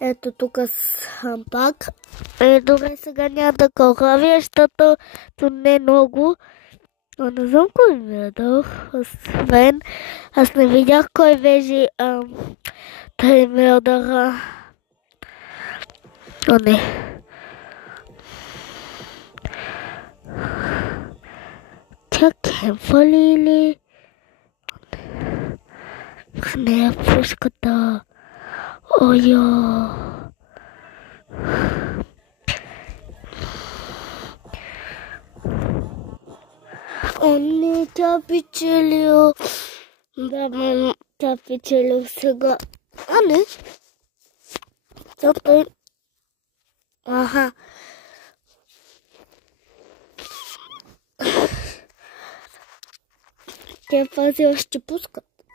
Ето тук съм пак. Добре, сега няма да кълхавя, защото не е много. Но не знам кой ми е дал. Освен, аз не видях кой вежи той ми удара. О, не. Тя кемфа ли или? Не е пушката. Ойо. О, не, тя печелил. Да, мама, тя печелил сега. А, не. Той... Аха. Тя пази още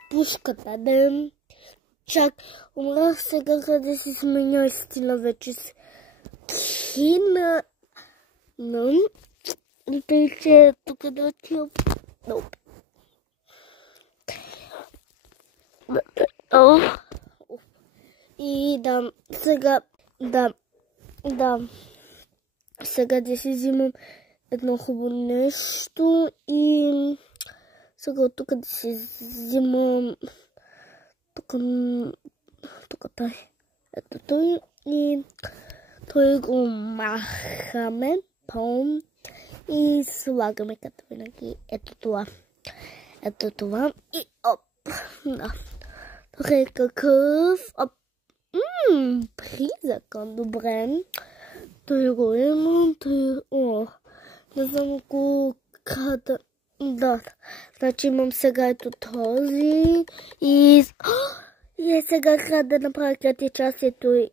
пушката, да. Чак, умрах сега, къде си сменя стила вече с Кина. Но, тъй, че тук да отива. И да, сега, сега да си взимам едно хубаво нещо и сега от тук да си взимам тук той. Ето той и той го махаме и слагаме като винаги. Ето това и оп. Да. Тук е какъв призъкън, добре. Той го имам, не знам къде. Да, значи имам сега ето този и сега трябва да направя 4 часа, ето